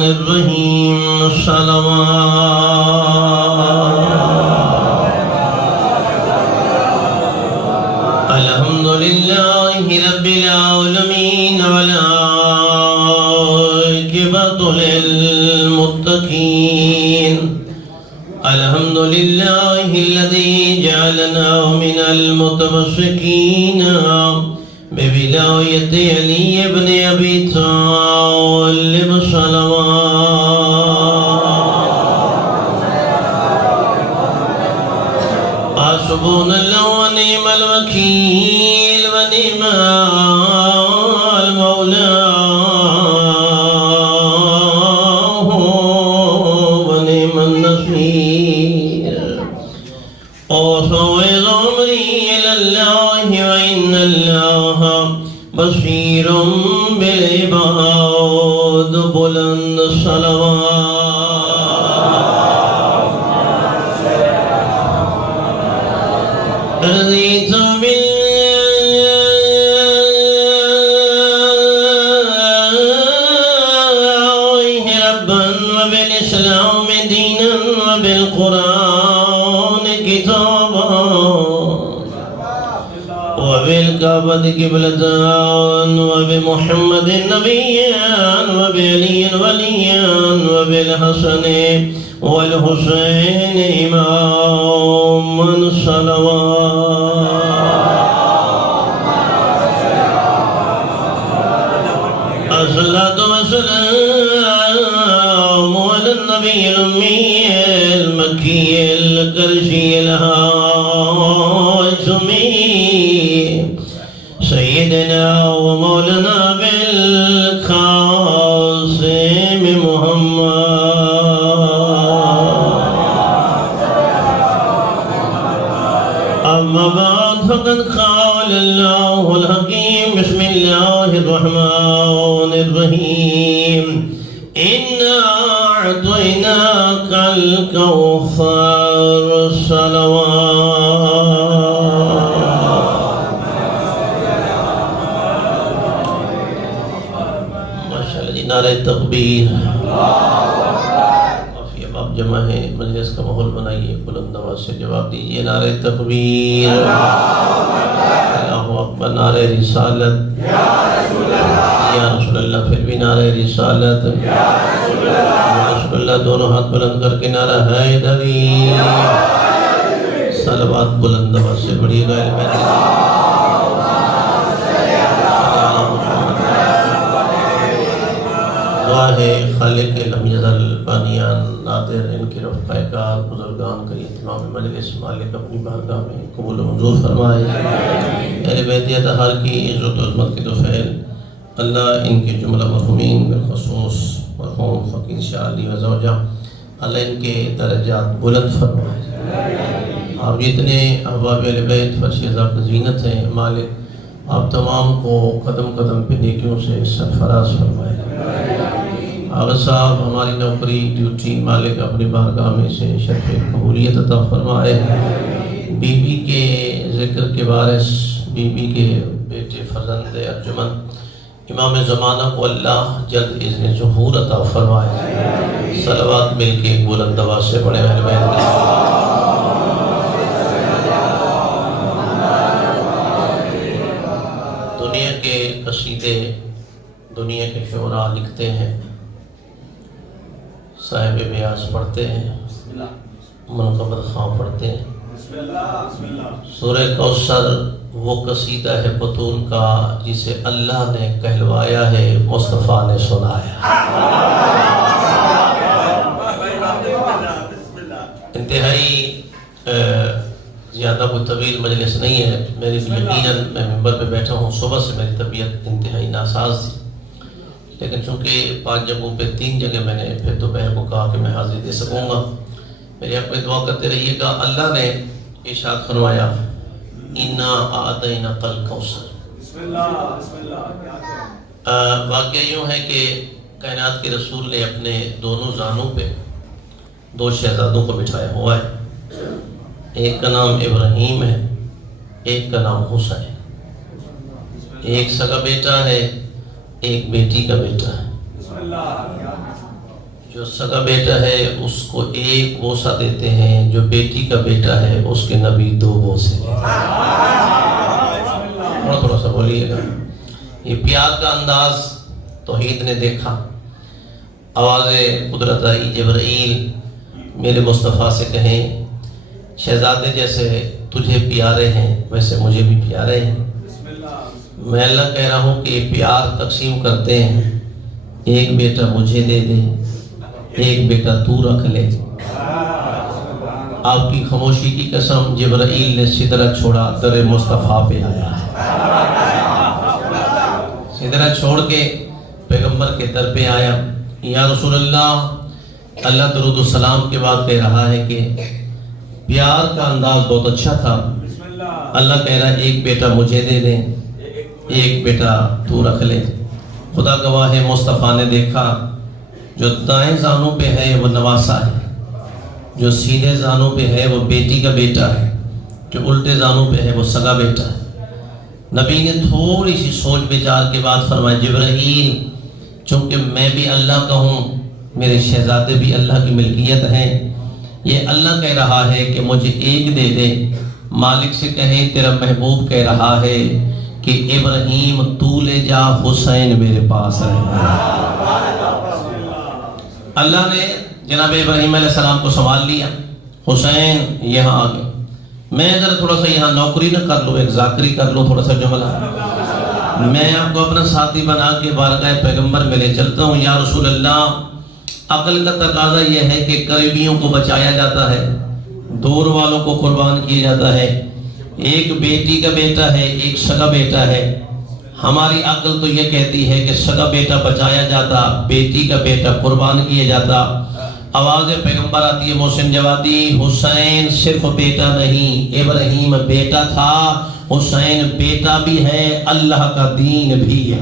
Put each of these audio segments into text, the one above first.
الرحیم صلوات الحمدللہ رب العالمین والعاقبۃ للمتقین الحمدللہ الذی جعلنا من المتمسکین بولایت علی ابن ابی طالب صلوات حسبنا اللہ ونعم الوکیل ونعم المولا ونعم النصير وفوض امری الى اللہ وان اللہ بصیر بالعباد بلند صلوات رضیت باللہ ربا وبالاسلام دینا وبالقرآن کتابا وبالكعبة قبلة وبمحمد نبيا وبعلي وليا وبالحسن والحسين إماما صلوات الصلاة والسلام على النبي الأمي المكي القرشي الهاشمي سيدنا ومولانا بالقاسم محمد أما بعد فقد قال الله الحكيم بسم الله الرحمن الرحيم إنا أعطيناك الكوثر نعرہ تکبیر کافی اب آپ جمع ہیں مجلس کا ماحول بنائیے بلند آواز سے جواب دیجئے نعرہ تکبیر اللہ اکبر نعرہ رسالت یا رسول اللہ پھر بھی نعرہ رسالت یا رسول اللہ دونوں ہاتھ بلند کر کے نعرہ حیدری صلوات بلند آواز سے بڑی غیر محنت ہے خالق لم یزل بانیان نادر ان کے رفقہ کار بزرگان کا اہتمام مجلس مالک اپنی بارگاہ میں قبول و منظور فرمائے اہل بیت اطہار کی عزت و عظمت کے توفیل اللہ ان کے جملہ مرحومین بالخصوص مرحوم فقیر شاہ علی و زوجہ اللہ ان کے درجات بلند فرمائے آپ جتنے احباب اہل بیت فرش ذاق زینت ہیں مالک آپ تمام کو قدم قدم پہ نیکیوں سے سرفراز فرمائے آغا صاحب ہماری نوکری ڈیوٹی مالک اپنی بارگاہ میں سے شرف قبولیت عطا فرمائے بی بی کے ذکر کے وارث بی بی کے بیٹے فرزند ارجمند امام زمانہ کو اللہ جلد اذن ظہور عطا فرمائے صلوات مل کے ایک بلند آواز سے بڑے مہربان دنیا کے قصیدے دنیا کے شعراء لکھتے ہیں صاحب بیاس پڑھتے ہیں منقبت خاں پڑھتے ہیں سورہ کوثر وہ قصیدہ ہے بطول کا جسے اللہ نے کہلوایا ہے مصطفیٰ نے سنایا انتہائی زیادہ کوئی طویل مجلس نہیں ہے میری یقیناً میں ممبر پہ بیٹھا ہوں صبح سے میری طبیعت انتہائی ناساز تھی لیکن چونکہ 5 جگہوں پہ 3 جگہ میں نے پھر دوپہر کو کہا کہ میں حاضری دے سکوں گا میرے حق میں دعا کرتے رہیے گا اللہ نے ارشاد فرمایا اِنَّا أَعْطَيْنَاكَ الْكَوْثَرَ واقعہ یوں ہے کہ کائنات کے رسول نے اپنے دونوں زانوں پہ 2 شہزادوں کو بٹھایا ہوا ہے ایک کا نام ابراہیم ہے ایک کا نام حسین، ایک سگا بیٹا ہے ایک بیٹی کا بیٹا ہے، جو سگا بیٹا ہے اس کو ایک بوسہ دیتے ہیں، جو بیٹی کا بیٹا ہے اس کے نبی 2 بوسے دیتے ہیں۔ تھوڑا سا بولیے گا۔ یہ پیار کا انداز توحید نے دیکھا، آواز قدرت آئی، جبرائیل میرے مصطفیٰ سے کہیں شہزادے جیسے تجھے پیارے ہیں ویسے مجھے بھی پیارے ہیں۔ میں اللہ کہہ رہا ہوں کہ یہ پیار تقسیم کرتے ہیں، ایک بیٹا مجھے دے دے، ایک بیٹا تو رکھ لے۔ آپ کی خاموشی کی قسم، جبرائیل نے سدرہ چھوڑا، در مصطفیٰ پہ آیا ہے۔ سدرہ چھوڑ کے پیغمبر کے در پہ آیا، یا رسول اللہ، اللہ درود و سلام کے بعد کہہ رہا ہے کہ پیار کا انداز بہت اچھا تھا۔ اللہ کہہ رہا ہے ایک بیٹا مجھے دے دیں، ایک بیٹا تو رکھ لے۔ خدا گواہ ہے مصطفیٰ نے دیکھا جو دائیں زانوں پہ ہے وہ نواسا ہے، جو سیدھے زانوں پہ ہے وہ بیٹی کا بیٹا ہے، جو الٹے زانوں پہ ہے وہ سگا بیٹا ہے۔ نبی نے تھوڑی سی سوچ بچار کے بعد فرمایا جبرائیل، چونکہ میں بھی اللہ کا ہوں، میرے شہزادے بھی اللہ کی ملکیت ہیں، یہ اللہ کہہ رہا ہے کہ مجھے ایک دے دے۔ مالک سے کہیں تیرا محبوب کہہ رہا ہے کہ ابراہیم تو لے جا، حسین میرے پاس رہے۔ اللہ نے جناب ابراہیم علیہ السلام کو سنبھال لیا، حسین یہاں آ گئے۔ میں ذرا تھوڑا سا یہاں نوکری نہ کر لوں، ایک ذاکری کر لوں تھوڑا سا جملہ۔ میں آپ کو اپنا ساتھی بنا کے بارگاہ پیغمبر میں لے چلتا ہوں۔ یا رسول اللہ، عقل کا تقاضا یہ ہے کہ قریبیوں کو بچایا جاتا ہے، دور والوں کو قربان کیا جاتا ہے۔ ایک بیٹی کا بیٹا ہے، ایک سگا بیٹا ہے۔ ہماری عقل تو یہ کہتی ہے کہ سگا بیٹا بچایا جاتا، بیٹی کا بیٹا قربان کیا جاتا۔ آواز پیغمبر آتی ہے محسن جوادی، حسین صرف بیٹا نہیں، ابراہیم بیٹا تھا، حسین بیٹا بھی ہے، اللہ کا دین بھی ہے۔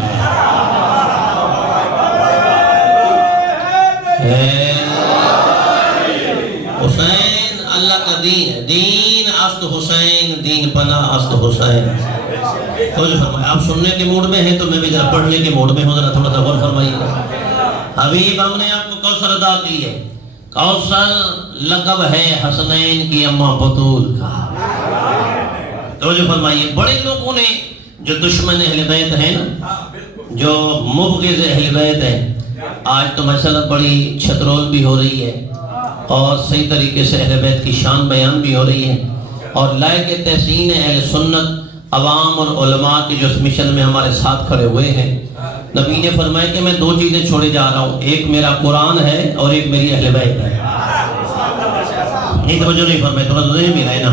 حسین اللہ کا دین ہے، دین است حسین، دین پناہ است حسین۔ آپ سننے کے موڈ میں ہیں تو میں بھی ذرا پڑھنے کے موڈ میں ہوں، ذرا تھوڑا سا غور فرمائیے۔ حبیب ہم نے آپ کو کوثر عطا کی ہے، کوثر لقب ہے حسنین کی اماں بطول کا۔ توجہ فرمائیے، بڑے لوگوں نے جو دشمن اہل بیت ہیں نا، جو مبغض اہل بیت ہیں، آج تو مسئلہ بڑی چھترول بھی ہو رہی ہے اور صحیح طریقے سے اہل بیت کی شان بیان بھی ہو رہی ہے، اور لائق تحسین اہل سنت عوام اور علماء کے جو اس مشن میں ہمارے ساتھ کھڑے ہوئے ہیں۔ نبی نے فرمایا کہ میں 2 چیزیں چھوڑے جا رہا ہوں، ایک میرا قرآن ہے اور ایک میری اہل بیت ہے۔ یہ توجہ نہیں فرمایا، تھوڑا تو نہیں ملا ہے نا۔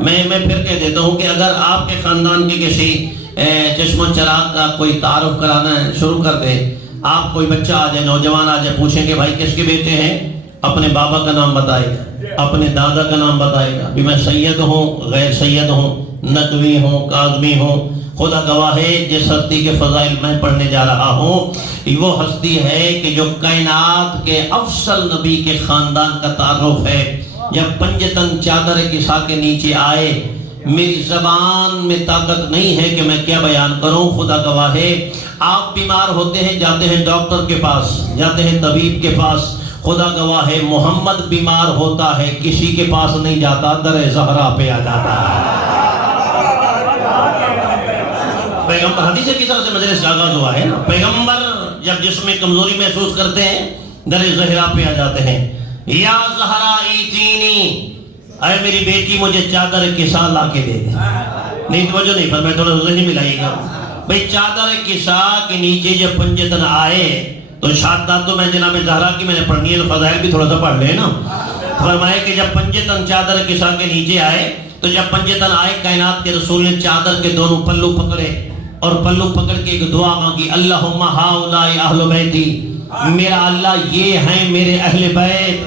میں پھر کہہ دیتا ہوں کہ اگر آپ کے خاندان کے کسی چشم و چراغ کا کوئی تعارف کرانا شروع کر دے، آپ کوئی بچہ آ جائے، نوجوان آ جائے، پوچھیں کہ بھائی کس کے بیٹے ہیں، اپنے بابا کا نام بتائے گا، اپنے دادا کا نام بتائے گا، بھی میں سید ہوں، غیر سید ہوں، نقوی ہوں، کاظمی ہوں۔ خدا گواہ ہے جس ہستی کے فضائل میں پڑھنے جا رہا ہوں وہ ہستی ہے کہ جو کائنات کے افضل نبی کے خاندان کا تعارف ہے۔ جب پنجتن چادر کسا کے نیچے آئے، میری زبان میں طاقت نہیں ہے کہ میں کیا بیان کروں۔ خدا گواہ ہے آپ بیمار ہوتے ہیں، جاتے ہیں ڈاکٹر کے پاس، جاتے ہیں طبیب کے پاس۔ خدا گواہ ہے محمد بیمار ہوتا ہے، کسی کے پاس نہیں جاتا، در زہرا پہ آ جاتا ہے۔ پیغمبر حدیث کی طرح سے مجلس کا آغاز ہوا ہے نا، پیغمبر جب جسم میں کمزوری محسوس کرتے ہیں در زہرا پہ آ جاتے ہیں۔ یا زہرا ایتینی، اے میری بیٹی مجھے چادر کسا لا کے دے دے۔ نہیں توجہ نہیں فرمایا، تھوڑا ذہن ملائیے گا بھئی۔ چادر کسا کے نیچے جب پنجتن آئے تو شہادت تو میں جناب زہرا کی میں نے پڑھنی ہے، تو فضائل بھی تھوڑا سا پڑھ لیں نا۔ فرمایا کہ جب پنجتن چادر کسا کے نیچے آئے تو جب پنجتن آئے، کائنات کے رسول نے چادر کے دونوں پلو پکڑے اور پلو پکڑ کے ایک دعا مانگی، اللہم ہاؤلائی اہل بیتی، میرا اللہ یہ ہیں میرے اہل بیت۔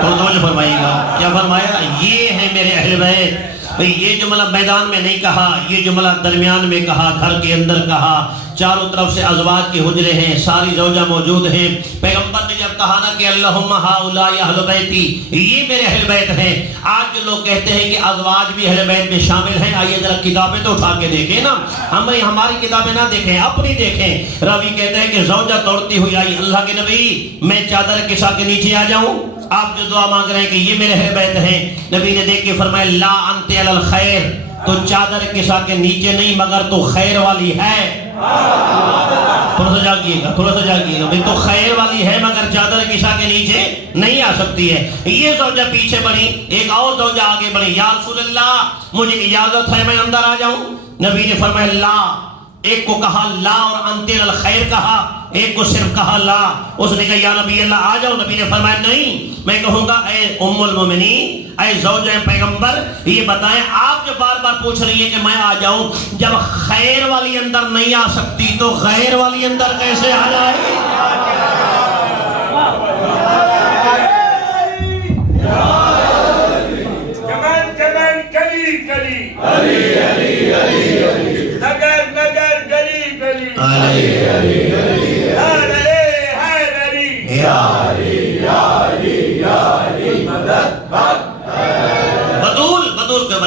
تو توجہ فرمائیے گا، کیا فرمایا؟ یہ ہیں میرے اہل بیت۔ یہ جملہ میدان میں نہیں کہا، یہ جملہ درمیان میں کہا، گھر کے اندر کہا، چاروں طرف سے ازواج کے حجرے ہیں، ساری زوجہ موجود ہیں۔ پیغمبر نے جب کہا نا کہ اللہم ہؤلاء اہل بیتی، یہ میرے اہل بیت ہیں۔ آج جو لوگ کہتے ہیں کہ ازواج بھی اہل بیت میں شامل ہیں، آئیے ذرا کتابیں تو اٹھا کے دیکھیں نا، ہماری کتابیں نہ دیکھیں، اپنی دیکھیں۔ راوی کہتے ہیں کہ زوجہ دوڑتی ہوئی آئی، اللہ کے نبی میں چادر کسا کے نیچے آ جاؤں؟ آپ جو دعا مانگ رہے ہیں کہ یہ میرے اہل بیت ہیں، نبی نے دیکھ کے فرمایا لا انت علی الخیر، تو چادر کسا کے نیچے نہیں مگر تو خیر والی ہے۔ تھوڑا سا جاگیے گا، تھوڑا سا جاگیے گا، تو خیر والی ہے مگر چادر کسا کے نیچے نہیں آ سکتی ہے۔ یہ زوجہ پیچھے بڑھی، ایک اور زوجہ آگے بڑھی، یا رسول اللہ مجھے اجازت ہے میں اندر آ جاؤں؟ نبی نے فرمایا لا، ایک کو کہا لا اور انت الخیر کہا، ایک کو صرف کہا لا۔ اس نے کہا یا نبی اللہ آ جاؤ، نبی نے فرمایا نہیں، میں کہوں گا اے ام المومنین، اے زوجہ پیغمبر، یہ بتائیں آپ جو بار بار پوچھ رہی ہے کہ میں آ جاؤں، جب خیر والی اندر نہیں آ سکتی تو غیر والی اندر کیسے آ جائے گی؟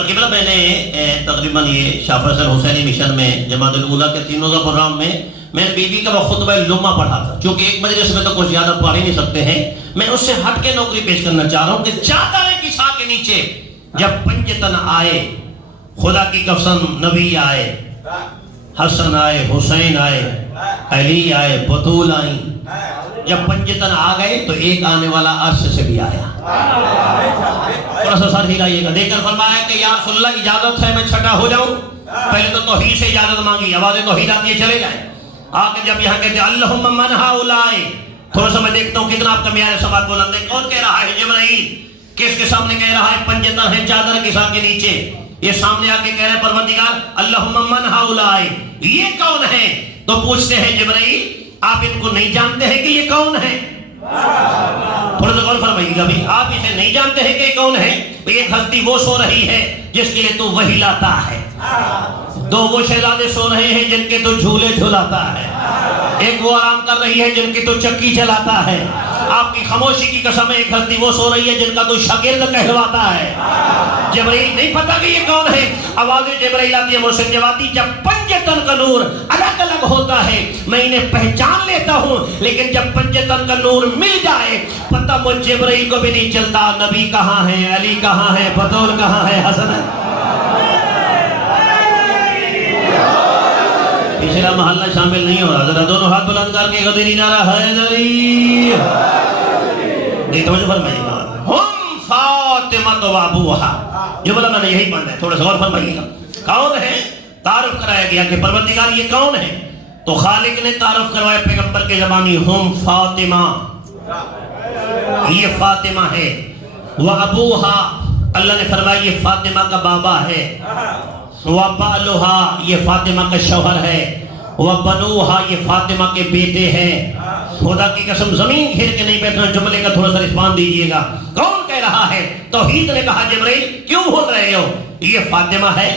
قبلہ میں نے تقریباً یہ شاہ فیصل حسینی مشن میں جماعت الاولیٰ کے 3 روزہ پروگرام میں بی بی کا وہ خطبہ لمہ پڑھا تھا، چونکہ ایک مجلس میں تو کچھ زیادہ پڑھ ہی نہیں سکتے ہیں، میں اس سے ہٹ کے نوکری پیش کرنا چاہ رہا ہوں کہ چادر کسا کے نیچے جب پنجتن آئے، خدا کی قسم نبی آئے، حسن آئے، حسین آئے، علی آئے، بطول آئیں، جب پنجتن آ گئے تو ایک آنے والا عرش سے بھی آیا۔ تھوڑا سا سر ہلائیے گا، دیکھ کر فرمایا کہ یا رسول اللہ اجازت ہے میں چھٹا ہو جاؤں؟ پہلے تو توحید سے اجازت مانگی، آوازیں توحید آتی ہے چلے جائیں، آگے جب یہاں کہتے ہیں اللہم من ہؤلاء، تھوڑا سا میں دیکھتا ہوں کتنا آپ کا معیار سماعت بلند ہے۔ کون کہہ رہا ہے؟ جبرائیل۔ کس کے سامنے کہہ رہا ہے؟ پنجتن ہے چادر کسا کے نیچے، یہ سامنے آ کے کہہ رہے ہیں پروردگار اللہم من ہؤلاء، یہ کون ہے؟ تو پوچھتے ہیں جبرائیل آپ ان کو نہیں جانتے ہیں کہ یہ کون ہے؟ تھوڑا سا غور فرمائیے گا بھی، آپ اسے نہیں جانتے ہیں کہ یہ کون ہے؟ ایک ہستی وہ سو رہی ہے جس کے لیے تو وحی لاتا ہے، 2 وہ شہزادے سو رہے ہیں جن کے تو جھولے جھلاتا ہے، ایک وہ آرام کر رہی ہے جن کی تو چکی چلاتا ہے، آپ کی خاموشی کی قسم ایک ہستی وہ سو رہی ہے جن کا تو شاگرد کہلواتا ہے۔ جبرائیل نہیں پتا کہ یہ کون ہے، آوازیں جبرائیل آتی ہے، مجھ سے جواتی جب پنجتن کا نور الگ الگ ہوتا ہے میں انہیں پہچان لیتا ہوں، لیکن جب پنجتن کا نور مل جائے پتہ مجھ جبرائیل کو بھی نہیں چلتا نبی کہاں ہے، علی کہاں ہے، بطول کہاں ہے، حسن ہے۔ پچھلا محلہ شامل نہیں ہو رہا، ذرا دونوں ہاتھ بلند کر کے غدری نعرہ حیدری، نہیں توجہ فرمائیے گا، ہم فاطمہ و ابوہا، جو بولا میں نے یہی پڑھنا ہے، تھوڑا سا غور فرمائیے گا، کون ہے؟ تعارف کرایا گیا کہ پروردگار یہ کون ہے؟ تو خالق نے تعارف کروایا پیغمبر کے زبانی، ہم فاطمہ، یہ فاطمہ ہے، و ابوہا، اللہ نے فرمایا یہ فاطمہ کا بابا ہے، وَبَعْلُهَا یہ فاطمہ کا شوہر ہے، وَبَنُوهَا یہ فاطمہ کے بیٹے ہیں۔ خدا کی قسم زمین گھیر کے نہیں بیٹھنا، جملے کا تھوڑا سا رسپان دیجئے گا، کون کہہ رہا ہے؟ توحید نے کہا جبرائیل کیوں بول رہے ہو؟ یہ فاطمہ ہے،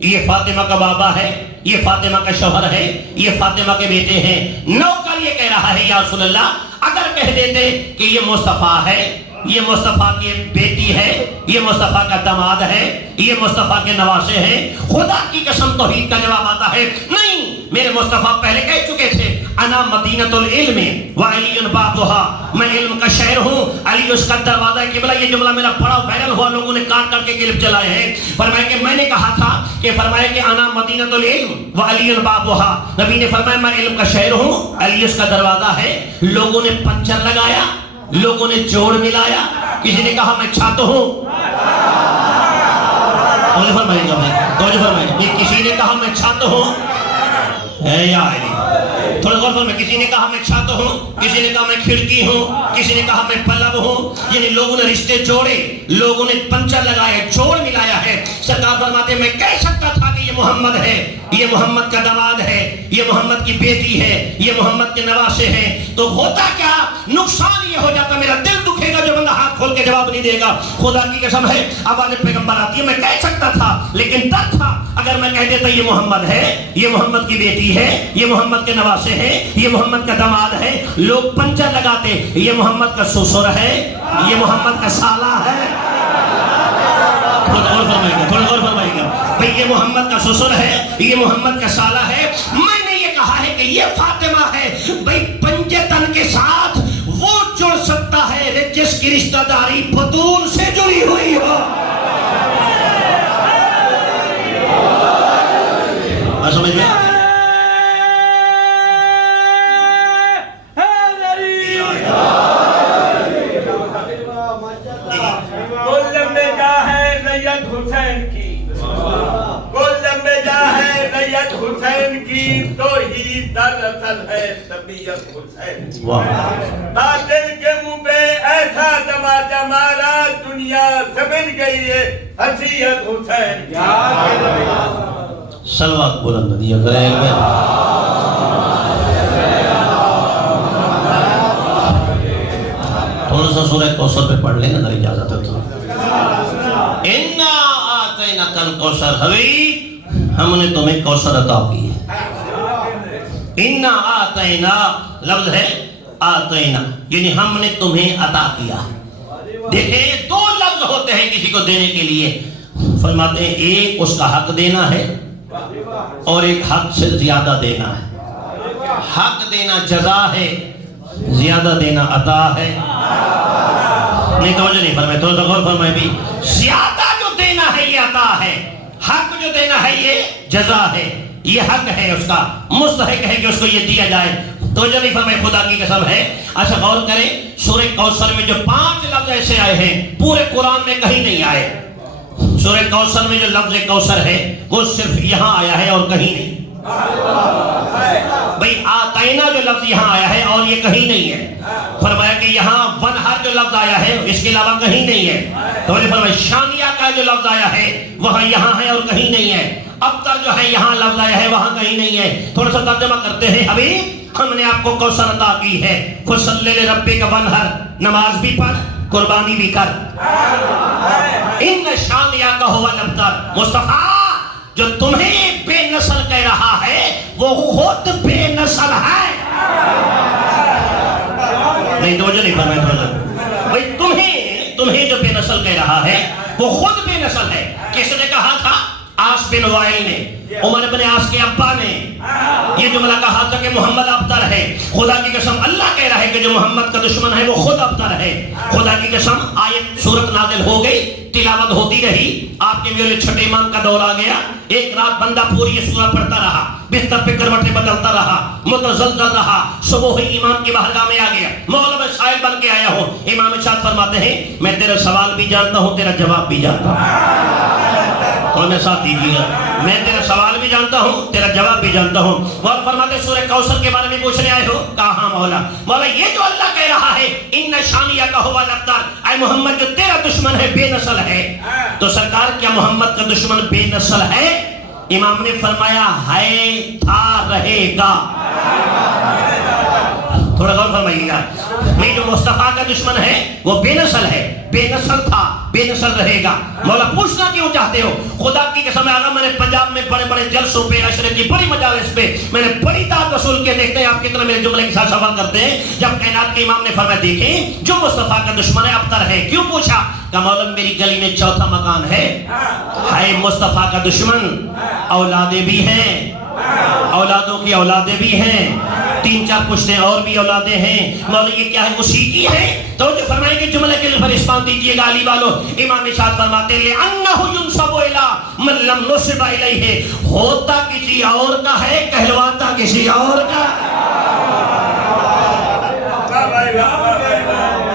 یہ فاطمہ کا بابا ہے، یہ فاطمہ کا شوہر ہے، یہ فاطمہ کے بیٹے ہیں۔ نوکر یہ کہہ رہا ہے یا رسول اللہ اگر کہہ دیتے کہ یہ مصطفیٰ ہے، یہ مصطفیٰ کی بیٹی ہے، یہ مصطفیٰ کا داماد ہے، یہ مصطفیٰ کے نواسے ہیں، خدا کی قسم توحید کا جواب آتا ہے نہیں، میرے مصطفیٰ پہلے کہہ چکے تھے انا مدینۃ العلم وعلی بابها، میں علم کا شہر ہوں، علی اس کا دروازہ ہے۔ قبلہ یہ جملہ میرا بڑا وائرل ہوا، لوگوں نے کاٹ کر کے کلپ چلائے ہیں، فرمایا کہ میں نے کہا تھا کہ فرمایا کہ انا مدینۃ العلم وعلی بابها، نبی نے فرمایا میں علم کا شہر ہوں، علی اس کا دروازہ ہے۔ لوگوں نے پنچر لگایا، لوگوں نے جوڑ ملایا، کسی نے کہا میں چھات ہوں، توجہ فرمائیے گا بھائی، توجہ فرمائیے گا، کسی نے کہا میں چھات ہوں، ہے یا علی، تھوڑا غور فرمائیے، کسی نے کہا میں چھات ہوں، کسی نے کہا میں کھڑکی ہوں، کسی نے کہا میں پلب ہوں، یعنی لوگوں نے رشتے جوڑے، لوگوں نے پنچر لگایا، جوڑ ملایا ہے۔ سرکار فرماتے میں کہہ سکتا تھا کہ یہ محمد ہے، یہ محمد کا داماد ہے، یہ محمد کی بیٹی ہے، یہ محمد کے نواسے ہیں، تو ہوتا کیا نقصان یہ ہو جاتا، میرا دل دکھے گا جو بندہ ہاتھ کھول کے جواب نہیں دے گا. خدا کی قسم ہے آواز پیغمبر آتی ہے، میں کہہ سکتا تھا لیکن ڈر تھا اگر میں کہہ دیتا یہ محمد ہے، یہ محمد کی بیٹی ہے، یہ محمد کے نواسے ہیں، یہ محمد کا داماد ہے، لوگ پنچر لگاتے یہ محمد کا سسر ہے، یہ محمد کا سالہ ہے. تھوڑا غور فرمائے گا بھئی یہ محمد کا سسر ہے، یہ محمد کا سالہ ہے. میں نے یہ کہا ہے کہ یہ فاطمہ ہے. بھئی پنجے تن کے ساتھ وہ جڑ سکتا ہے جس کی رشتہ داری بطول سے جڑی ہوئی ہو. سمجھ میں حسین کی گل لمبے جا ہے ریت حسین کی تو ہی دراصل ہے طبیعت حسین کی. باطل کے منہ پہ ایسا تماچا مارا دنیا سمجھ گئی ہے حیثیت حسین کی. صلوات بلند دیا کریں میں تھوڑا سا سورہ کوثر پہ پڑھ لینا اگر اجازت ہے تو. اِنَّا آتَيْنَكَ الْكَوْثَرَ حبیب ہم نے تمہیں کوثر عطا کی ہے. اِنَّا آتَيْنَا لفظ ہے آتَيْنَا یعنی ہم نے تمہیں عطا کیا. دیکھیں دو لفظ ہوتے ہیں کسی کو دینے کے لیے، فرماتے ہیں ایک اس کا حق دینا ہے اور ایک حق سے زیادہ دینا ہے. حق دینا جزا ہے، زیادہ دینا عطا ہے. نہیں توجہ نہیں فرمائے، تھوڑا سا غور فرمائے بھی. زیادہ جو دینا ہے یہ عطا ہے، حق جو دینا ہے یہ جزا ہے. یہ حق ہے اس کا، مستحق ہے کہ اس کو یہ دیا جائے. توجہ نہیں فرمائے، خدا کی قسم ہے. اچھا غور کریں سورہ کوثر میں جو 5 لفظ ایسے آئے ہیں پورے قرآن میں کہیں نہیں آئے. سورہ کوثر میں جو لفظ کوثر ہے وہ صرف یہاں آیا ہے اور کہیں نہیں. بھئی آتینا جو لفظ یہاں آیا ہے اور یہ کہیں نہیں ہے. فرمایا کہ یہاں ونہر جو لفظ آیا ہے اس کے علاوہ کہیں نہیں ہے. تو فرمایا شانیہ کا جو لفظ آیا ہے وہاں یہاں ہے اور کہیں نہیں ہے. ابتر جو ہے یہاں لفظ آیا ہے وہاں کہیں نہیں ہے. تھوڑا سا ترجمہ کرتے ہیں. حبیب ہم نے آپ کو کوثر عطا کی ہے. فصلی لربک ونہر، نماز بھی پڑھ قربانی بھی کر. ان شانیہ کا ہوا الابتر، مصطفیٰ جو تمہیں بے نسل کہہ رہا ہے وہ خود بے نسل ہے. نہیں توجہ نہیں فرمائے توجہ. بھئی تمہیں جو بے نسل کہہ رہا ہے وہ خود بے نسل ہے. کس نے کہا تھا؟ عاص بن وائل نے، عمر بن عاص کے ابا نے یہ جملہ کہا تھا کہ محمد ابتر ہے. خدا کی قسم اللہ کہہ رہا ہے کہ جو محمد کا دشمن ہے وہ خود ابتر ہے. خدا کی قسم آیت سورت نازل ہو گئی، تلاوت ہوتی رہی. آپ کے میرے چھٹے امام کا دور آ گیا. ایک رات بندہ پوری یہ سورہ پڑھتا رہا، بستر پہ کروٹیں بدلتا رہا، متزلزل رہا. صبح ہی امام کی بارگاہ میں آ گیا، مولا میں سائل بن کے آیا ہوں. امام ارشاد فرماتے ہیں میں تیرا سوال بھی جانتا ہوں، تیرا جواب بھی جانتا ہوں. اور میں ساتھ دیجیے گا، میں تیرا سوال بھی جانتا ہوں، تیرا جواب بھی جانتا ہوں. مولا فرماتے سورہ کوثر کے بارے میں پوچھنے آئے ہو؟ کہا ہاں مولا. مولا یہ جو اللہ کہہ رہا ہے ان شانیہ کا ہوا الابتر، اے محمد جو تیرا دشمن ہے بے نسل ہے، تو سرکار کیا محمد کا دشمن بے نسل ہے؟ امام نے فرمایا ہے، تھا، رہے گا. تھوڑا غور فرمائیے گا. میں جو مصطفیٰ کا دشمن ہے وہ بے نسل ہے، بے نسل تھا، بے نسل رہے گا. مولا پوچھنا کیوں چاہتے ہو؟ خدا کی قسم آگا میں نے پنجاب میں بڑے بڑے جلسوں پہ، عشرے کی بڑی مجالس پہ میں نے بڑی داد وصول کے دیکھتے ہیں آپ کتنا میرے جملے کے ساتھ سوال کرتے ہیں. جب کائنات کے امام نے فرمایا دیکھیں جو مصطفیٰ کا دشمن ہے ابتر ہے. کیوں پوچھا؟ کہ مولا میری گلی میں چوتھا مکان ہے مصطفیٰ کا دشمن. اولادیں بھی ہیں، اولادوں کی اولادیں بھی ہیں، 3-4 پشتیں اور بھی اولادیں ہیں. مولا یہ کیا ہے؟ اسی کی ہے. تو جو فرمائیں گے جملے کے لیے رسپانس دیجئے گا علی والو. امام ارشاد فرماتے ہیں لِأَنَّهُ يُنْسَبُ إِلَىٰ مَنْ لَمْ نُسِبَ إِلَيْهِ، ہوتا کسی اور کا ہے، کہلواتا کسی اور کا.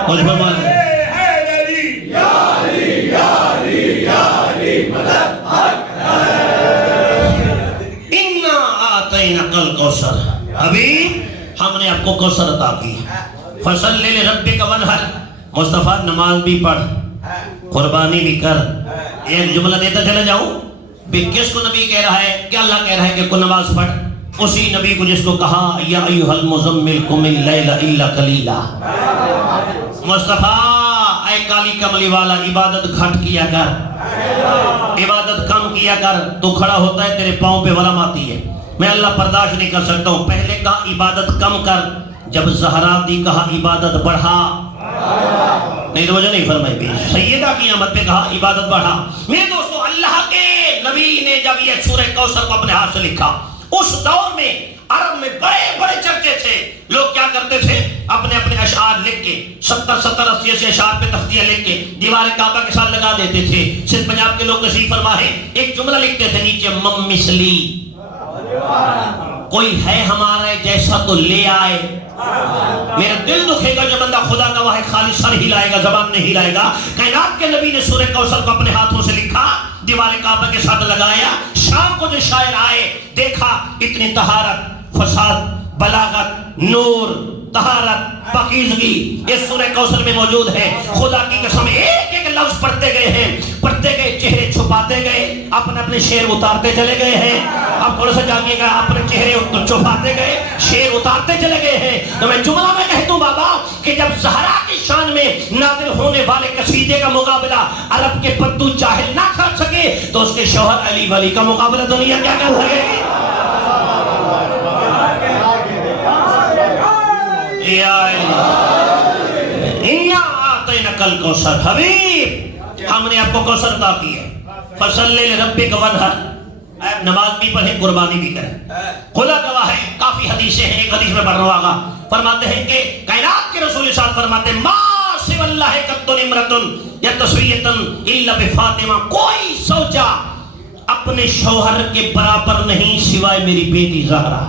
مجھے فرماتے ہیں کوثر. حبیب ہم نے آپ کو کوثر عطا کی. فصلی لربک ونہر، مصطفیٰ نماز بھی پڑھ قربانی بھی کر. ایک جملہ دیتا چلا جاؤں، پھر کس کو نبی کہہ رہا ہے؟ کہ اللہ کہہ رہا ہے کہ کو نماز پڑھ. اسی نبی کو جس کو کہا یا ایھا المزمل قم اللیل الا قلیلا. مصطفیٰ اے کالی کملی والا عبادت گھٹ کیا کر، عبادت کم کیا کر. تو کھڑا ہوتا ہے تیرے پاؤں پہ ورم آتی ہے، میں اللہ برداشت نہیں کر سکتا ہوں. پہلے کہا عبادت کم کر، جب زہرا دی کہا عبادت بڑھا. نہیں توجہ نہیں فرمائی بھی. سیدہ کی آمد پہ کہا عبادت بڑھا. میرے دوستو اللہ کے نبی نے جب یہ سورہ کوثر کو اپنے ہاتھ سے لکھا، اس دور میں عرب میں بڑے بڑے چرچے تھے. لوگ کیا کرتے تھے؟ اپنے اپنے اشعار لکھ کے 70-80 اشعار پہ تختیاں لکھ کے دیوار کعبہ کے ساتھ لگا دیتے تھے. سندھ پنجاب کے لوگ تشریف فرما ہے، ایک جملہ لکھتے تھے نیچے مم مثلی، کوئی ہے ہمارے جیسا تو لے آئے. میرا دل دکھے گا جو بندہ خدا کا واحد خالی سر ہلائے گا، زبان نہیں ہلائے گا. کائنات کے نبی نے سورہ کوثر کو اپنے ہاتھوں سے لکھا، دیوار کعبہ کے ساتھ لگایا. شام کو جو شاعر آئے دیکھا اتنی طہارت، فساد، بلاغت، نور، طہارت، پاکیزگی اس سورہ کوثر میں موجود ہے. خدا کی قسم ایک ایک لفظ پڑھتے گئے ہیں، پڑھتے گئے، چہرے چھپاتے گئے، اپنے اپنے شعر اتارتے چلے گئے ہیں. اب تھوڑا سا جاگیے گا، اپنے چہرے چھپاتے گئے، شعر اتارتے چلے گئے ہیں. تو میں جملہ میں کہتا ہوں بابا کہ جب زہرا کی شان میں نازل ہونے والے قصیدے کا مقابلہ عرب کے پدو جاہل نہ کر سکے تو اس کے شوہر علی ولی کا مقابلہ دنیا کیا کر سکے گی؟ کل کوثر حبیب ہم نے آپ کو کوثر عطا کی ہے. فصلی لربک وانحر، آپ نماز بھی پڑھیں، قربانی بھی کریں. خدا گواہ ہے کافی حدیثیں ہیں. ایک حدیث میں پڑھ رہا ہوگا، فرماتے ہیں کہ کائنات کے رسول صاحب فرماتے ہیں ما سوى اللہ قط امرأة یتسویۃ الا بفاطمہ، کوئی زوجہ اپنے شوہر کے برابر نہیں سوائے میری بیٹی زہرا.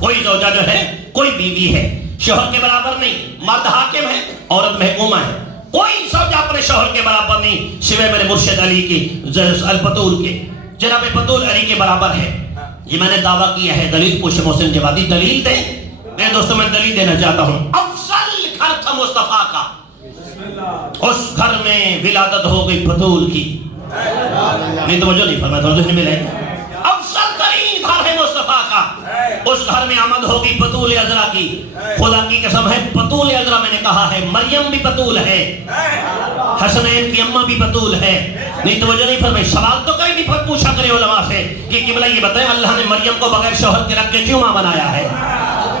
کوئی زوجہ جو ہے، کوئی بیوی ہے، شوہر کے برابر نہیں. مرد حاکم ہے، عورت محکومہ ہے. کوئی زوجہ اپنے شوہر کے برابر نہیں سوائے میرے مرشد علی کی، البتول کے. جناب بطول علی کے برابر ہے. یہ میں نے دعویٰ کیا ہے. دلیل پوچھ محسن جوادی دلیل دے. میرے دوستوں میں دلیل دینا چاہتا ہوں. افضل گھر تھا مصطفیٰ کا، اس گھر میں ولادت ہو گئی بطول کی. نہیں توجہ نہیں فرمایا، توجہ نہیں ملے. افضل ترین گھر ہے مصطفیٰ کا، اس گھر میں آمد ہوگی بطول عذرا کی. خدا کی قسم ہے بطول عذرا میں نے کہا ہے، مریم بھی بطول ہے، حسنین کی اماں بھی بطول ہے. نہیں توجہ نہیں فرمائی. سوال تو کہیں نہیں پوچھا کرے علماء سے کہ قبلہ یہ بتائیں اللہ نے مریم کو بغیر شوہر کے رکھ کے کیوں ماں بنایا ہے؟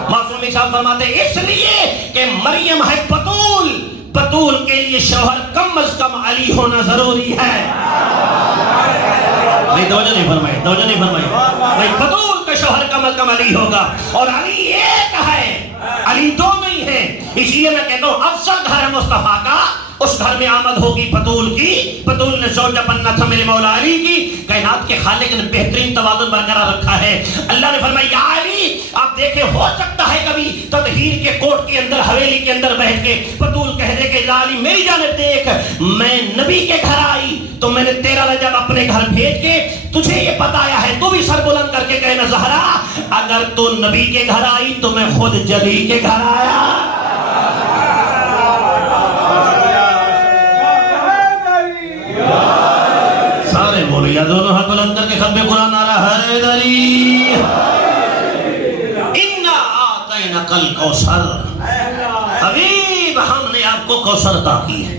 معصومی صاحب فرماتے ہیں اس لیے کہ مریم ہے بطول، بطول کے لیے شوہر کم از کم علی ہونا ضروری ہے. نہیں توجہ نہیں فرمائی، توجہ نہیں فرمائی. بھائی بطول کا شوہر کم از کم علی ہوگا، اور علی ایک ہے، علی دو نہیں ہے. اس لیے میں کہتا ہوں افضل گھر ہے مصطفیٰ کا، اس گھر میں آمد ہوگی بطول کی. بطول نے زوجہ بننا تھا میرے مولا علی کی. کائنات کے خالق نے بہترین توازن برقرار رکھا ہے. اللہ نے فرمایا یا علی، آپ دیکھیں ہو سکتا ہے کبھی تطہیر کے کوٹ کے اندر، حویلی کے اندر بیٹھ کے بطول کہہ دے کہ یا علی میری جانب دیکھ، میں نبی کے گھر آئی تو میں نے تیرا رجب اپنے گھر بھیج کے تجھے یہ بتایا ہے. تو بھی سر بلند کر کے کہنا زہرا اگر تو نبی کے گھر آئی تو میں خود جلی کے گھر آیا. سارے بولے یا دونوں ہاتھ بلند کر کے خطبے قرآن آ رہا حیدری انا آتیناک الکوثر. حبیب ہم نے آپ کو کوثر عطا کی ہے.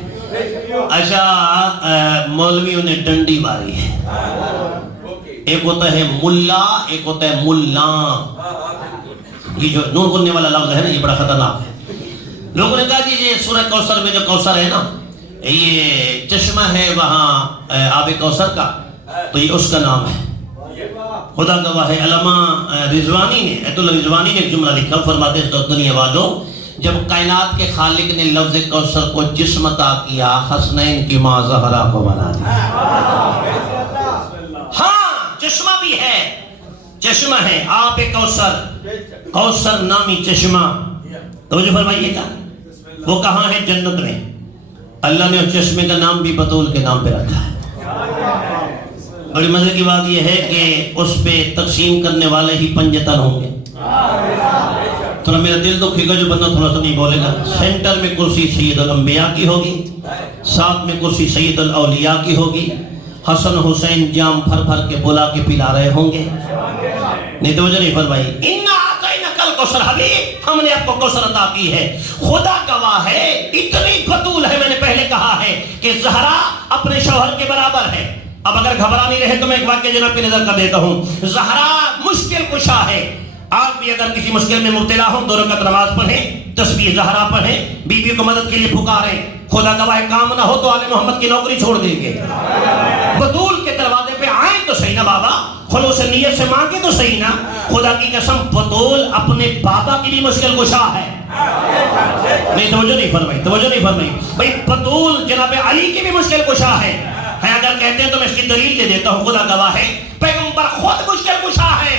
اچھا مولویوں نے ڈنڈی ماری ہے. ایک ہوتا ہے ملا، ایک ہوتا ہے ملان. یہ جو نون بننے والا لفظ ہے نا، یہ بڑا خطرناک ہے. لوگوں نے کہا جی یہ سورہ کوثر میں جو کوثر ہے نا، یہ چشمہ ہے وہاں آب کوثر کا، تو یہ اس کا نام ہے. خدا گواہ ہے علامہ رضوانی نے، ایت اللہ رضوانی نے ایک جملہ لکھا، فرماتے ہیں دنیا والوں جب کائنات کے خالق نے لفظ کوثر کو جسم عطا کیا، حسنین کی ماں زہرا کو بنا دیا. ہاں چشمہ بھی ہے، چشمہ ہے آب کوثر، کوثر نامی چشمہ. توجہ فرمائیے گا وہ کہاں ہے؟ جنت میں. اللہ نے اس چشمے کا نام بھی بطول کے نام پہ رکھا ہے. بڑی مزے کی بات یہ ہے کہ اس پہ تقسیم کرنے والے ہی پنجتن ہوں گے. تھوڑا میرا دل دکھے گا جو بندہ تھوڑا سا نہیں بولے گا. سینٹر میں کرسی سید الانبیاء کی ہوگی، ساتھ میں کرسی سید الاولیاء کی ہوگی، حسن حسین جام بھر بھر کے بلا کے پلا رہے ہوں گے؟ نہیں توجہ نہیں فرمائی. اِنَّا أَعْطَيْنَاكَ الْكَوْثَرَ حبیب ہم نے آپ کو کوثر عطا کی ہے. خدا گواہ ہے اتنی بطول ہے. میں نے پہلے کہا ہے کہ زہرا اپنے شوہر کے برابر ہے. اب اگر گھبرا نہیں رہے تو میں ایک واقعہ جناب کی نظر کر دیتا ہوں. زہرا مشکل کشا ہے. آپ بھی اگر کسی مشکل میں مبتلا ہوں 2 رکعت نماز پڑھیں, تسبیح زہرا پڑھیں, بیوی کو مدد کے لیے پکاریں. خدا گواہ کام نہ ہو تو آل محمد کی نوکری چھوڑ دیں گے. بطول کے دروازے پہ آئیں تو صحیح نا بابا, خلوص نیت سے مانگے تو صحیح نا. خدا کی قسم بطول اپنے بابا کی بھی مشکل کشا ہے. نہیں توجہ نہیں فرمائی, توجہ نہیں فرمائی. بھئی بطول جناب علی کی بھی مشکل کشا ہے. اگر کہتے ہیں تو میں اس کی دلیل دے دیتا ہوں. خدا گواہ ہے پیغمبر خود مشکل کشا ہے.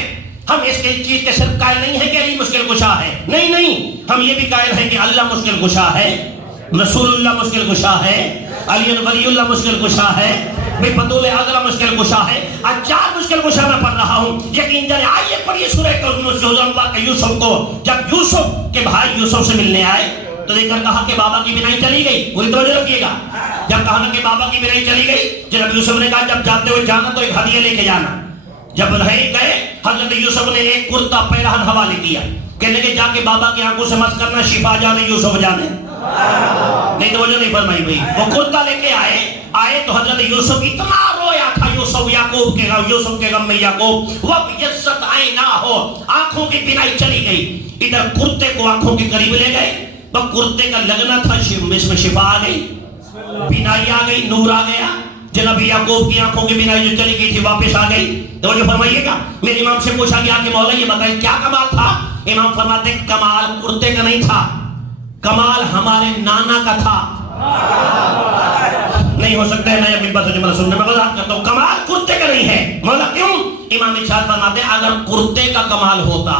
ہم اس کے چیز کے صرف قائل نہیں ہیں کہ علی مشکل کشا ہے, نہیں نہیں, ہم یہ بھی قائل ہیں کہ اللہ مشکل کشا ہے, رسول اللہ مشکل کشا ہے, علی ولی اللہ مشکل کشا ہے, بھئی بطول عذرا مشکل کشا ہے. آج 4 مشکل کشا میں پڑھ رہا ہوں. یقین جانے آئیے پڑھیے سورہ اللہ کے یوسف کو. جب یوسف کے بھائی یوسف سے ملنے آئے تو دیکھ کر کہا کہ بابا کی بینائی چلی گئی. پوری توجہ رکھیے گا. جب کہا کہ بابا کی بینائی چلی گئی, جناب یوسف نے کہا جب جاتے ہوئے جانا تو ایک ہدیہ لے کے جانا. جب گئے حضرت یوسف نے ایک کرتا پیرہن حوالے کیا, کہنے کہ جا کے بابا کی آنکھوں سے مس کرنا, شفا جانے یوسف جانے. نہیں توجہ نہیں فرمائی بھئی. وہ کرتا لے کے آئے تو حضرت یوسف اتنا رویا تھا. یوسف کے غم میں یعقوب وَبْيَضَّتْ عَيْنَاهُ, آنکھوں کی بینائی چلی گئی. ادھر کرتے کو آنکھوں کے قریب لے گئے, وہ کرتے کا لگنا تھا, اس میں شفا آ گئی, بینائی آ گئی, نور آ گیا. جناب یعقوب کی آنکھوں کی بینائی جو چلی گئی تھی واپس آ گئی. توجہ فرمائیے گا. میرے امام سے پوچھا گیا کہ مولا یہ بتائیں کیا کمال تھا؟ امام فرماتے ہیں کمال کرتے کا نہیں تھا, کمال ہمارے نانا کا تھا. نہیں ہو سکتا ہے میں اپنی بات جملہ سننے میں وضاحت کرتا ہوں. کمال کرتے کا نہیں ہے. مولا کیوں؟ امام ارشاد فرماتے ہیں اگر کرتے کا کمال ہوتا,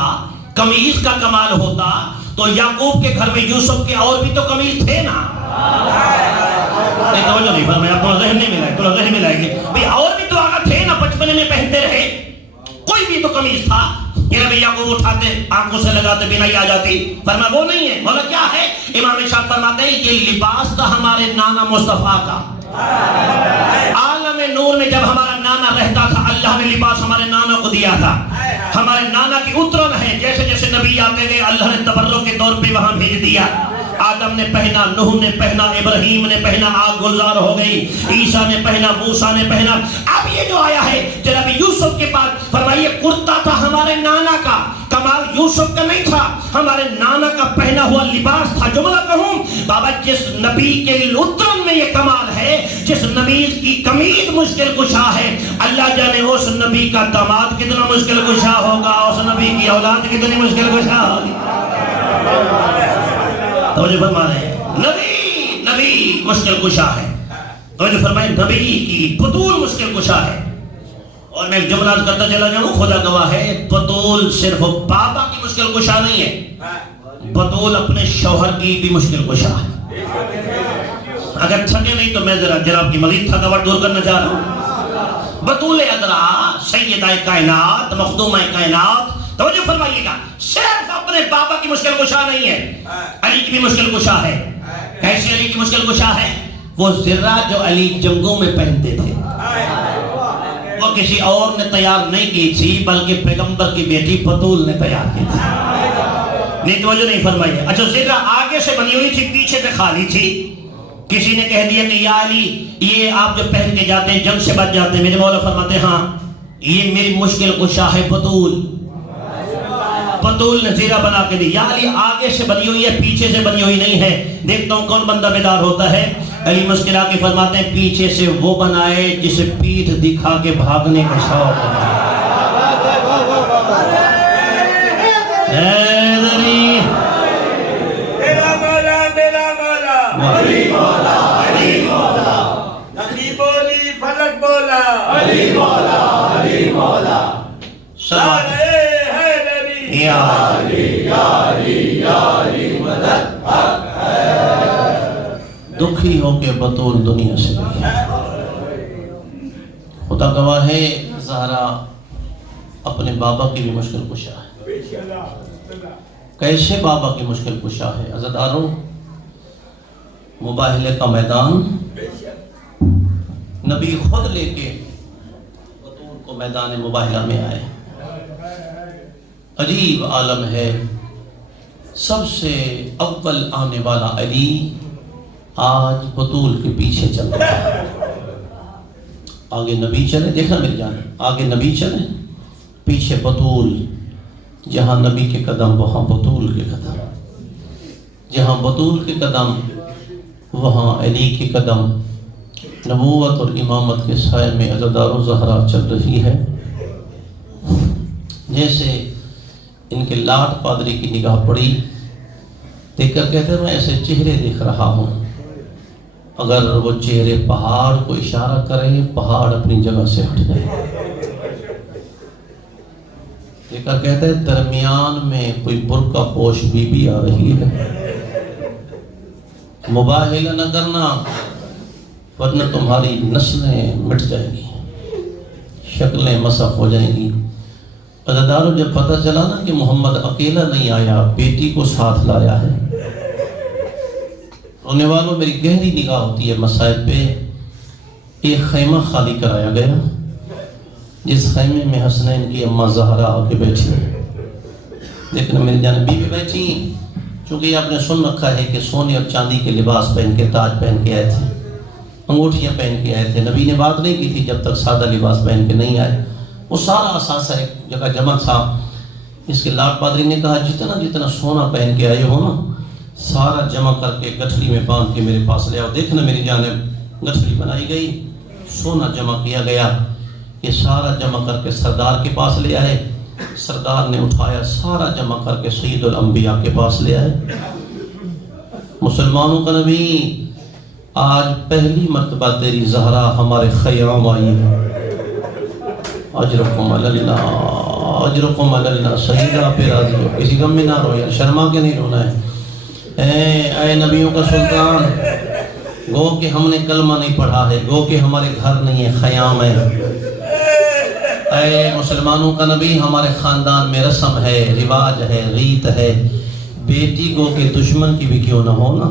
قمیض کا کمال ہوتا تو یعقوب کے گھر میں یوسف کے اور بھی تو قمیض تھے نا. نہیں توجہ نہیں فرمایا, آپ کو ذہن نہیں ملا ہے, تو ذہن ملائے گی بھئی اور بھی تو آگا تھے نا, بچپنے میں پہنتے رہے, کوئی بھی تو قمیض تھا. یہ نبی یعقوب اٹھاتے آنکھوں سے لگاتے بینائی آ جاتی. فرمایا وہ نہیں ہے. مولا کیا ہے؟ امام ارشاد فرماتے ہیں یہ لباس تھا ہمارے نانا مصطفیٰ کا. عالم نور میں جب ہمارا نانا رہتا تھا اللہ نے لباس ہمارے نانا کو دیا تھا. ہمارے نانا کی اترن ہے, جیسے جیسے نبی آتے گئے اللہ نے تبرک کے طور پہ وہاں بھیج دیا. آدم نے پہنا, نوح نے پہنا, ابراہیم نے پہنا, آگ گلزار ہو گئی, عیسیٰ نے پہنا, موسیٰ نے پہنا. اب یہ جو آیا ہے جناب یوسف کے پاس, فرمائیے کرتا تھا ہمارے نانا کا, کمال یوسف کا نہیں تھا, ہمارے نانا کا پہنا ہوا لباس تھا. جملہ کہوں بابا, جس نبی کے اترن میں یہ کمال ہے, جس نبی کی قمیض مشکل کشا ہے, اللہ جانے اس نبی کا داماد کتنا مشکل کشا ہوگا, اس نبی کی اولاد کتنی مشکل کشا ہوگی. توجہ فرما رہے ہیں, نبی مشکل کشا ہے. توجہ فرمائے, نبی کی بطول مشکل کشا ہے. اور میں جملہ کرتا چلا جاؤں, خدا گواہ ہے بطول صرف بابا کی مشکل کشا نہیں ہے, بطول اپنے شوہر کی بھی مشکل کشا ہے. اگر تھکے نہیں تو میں ذرا جناب کی مزید تھکاوٹ دور کرنا چاہ رہا ہوں. بطول عذرا سیدہ کائنات, مخدومہ کائنات, توجہ فرمائیے گا, صرف اپنے بابا کی مشکل کشا نہیں ہے, علی کی بھی مشکل کشا ہے. کیسے علی کی مشکل کشا ہے؟ وہ زرہ جو علی جنگوں میں پہنتے تھے وہ کسی اور نے تیار نہیں کی تھی, بلکہ پیغمبر کی بیٹی بطول نے تیار کی تھی. نہیں توجہ نہیں فرمائیے. اچھا زرہ آگے سے بنی ہوئی تھی, پیچھے سے خالی تھی. کسی نے کہہ دیا کہ یا علی یہ آپ جو پہن کے جاتے ہیں جنگ سے بچ جاتے ہیں. میرے مولا فرماتے ہیں ہاں یہ میری مشکل کشا ہے بطول. بطول نے زیرہ بنا کے دی. یا علی آگے سے بنی ہوئی ہے, پیچھے سے بنی ہوئی نہیں ہے. دیکھتا ہوں کون بندہ بیدار ہوتا ہے. علی مسکرا کے فرماتے ہیں پیچھے سے وہ بنائے جسے پیٹھ دکھا کے بھاگنے کا شوق ہے. میرا مولا, میرا مولا, علی مولا, علی مولا, نبی بولی فلک بولا, علی مولا, علی مولا, سارے یا علی, یا علی, یا علی مدد حق ہے. دکھی ہو کے بطول دنیا سے گئی. خدا گواہ ہے زہرا اپنے بابا کی بھی مشکل کشا ہے. کیسے بابا کی مشکل کشا ہے؟ عزیزانو, مباہلے کا میدان نبی خود لے کے بطور کو میدان مباہلہ میں آئے. عجیب عالم ہے. سب سے اول آنے والا علی آج بطول کے پیچھے چل رہا ہے. آگے نبی چلے، دیکھنا میری جان، آگے نبی چلے، پیچھے بطول. جہاں نبی کے قدم وہاں بطول کے قدم، جہاں بطول کے قدم وہاں علی کے قدم. نبوت اور امامت کے سائے میں عزادار و زہرا چل رہی ہے. جیسے ان کے لاٹ پادری کی نگاہ پڑی، دیکھ کر کہتے ہیں میں ایسے چہرے دیکھ رہا ہوں، اگر وہ چہرے پہاڑ کو اشارہ کریں پہاڑ اپنی جگہ سے ہٹ جائے. دیکھ کر کہتے ہیں درمیان میں کوئی برقع پوش بی بی آ رہی ہے. مباہلہ نہ کرنا ورنہ تمہاری نسلیں مٹ جائیں گی، شکلیں مسخ ہو جائیں گی. عزادارو جب پتہ چلا نا کہ محمد اکیلا نہیں آیا، بیٹی کو ساتھ لایا ہے. رونے والوں میری گہری نگاہ ہوتی ہے مصائب پہ. ایک خیمہ خالی کرایا گیا جس خیمے میں حسنین کی اماں زہرا آ کے بیٹھی ہے. لیکن میری جان بی بی بیٹھی، چونکہ یہ آپ نے سن رکھا ہے کہ سونے اور چاندی کے لباس پہن کے، تاج پہن کے آئے تھے، انگوٹھیاں پہن کے آئے تھے. نبی نے بات نہیں کی تھی جب تک سادہ لباس پہن کے نہیں آئے. وہ سارا اثاثہ ایک جگہ جمع تھا. اس کے لاٹ پادری نے کہا جتنا جتنا سونا پہن کے آئے ہو نا سارا جمع کر کے گٹھڑی میں باندھ کے میرے پاس لے آؤ. دیکھنا میری جانب گٹھڑی بنائی گئی، سونا جمع کیا گیا. یہ سارا جمع کر کے سردار کے پاس لے آئے. سردار نے اٹھایا، سارا جمع کر کے سید الانبیاء کے پاس لے آئے. مسلمانوں کا نبی، آج پہلی مرتبہ تیری زہرا ہمارے خیام آئی ہے. اجرکم اللہ، اجرکم اللہ. سیدہ پہ راضی ہو، کسی غم میں نہ رو یار، شرما کے نہیں رونا ہے. اے نبیوں کا سلطان، گو کہ ہم نے کلمہ نہیں پڑھا ہے، گو کہ ہمارے گھر نہیں ہے، خیام ہے. اے مسلمانوں کا نبی، ہمارے خاندان میں رسم ہے، رواج ہے، ریت ہے. بیٹی گو کہ دشمن کی بھی کیوں نہ ہو نا،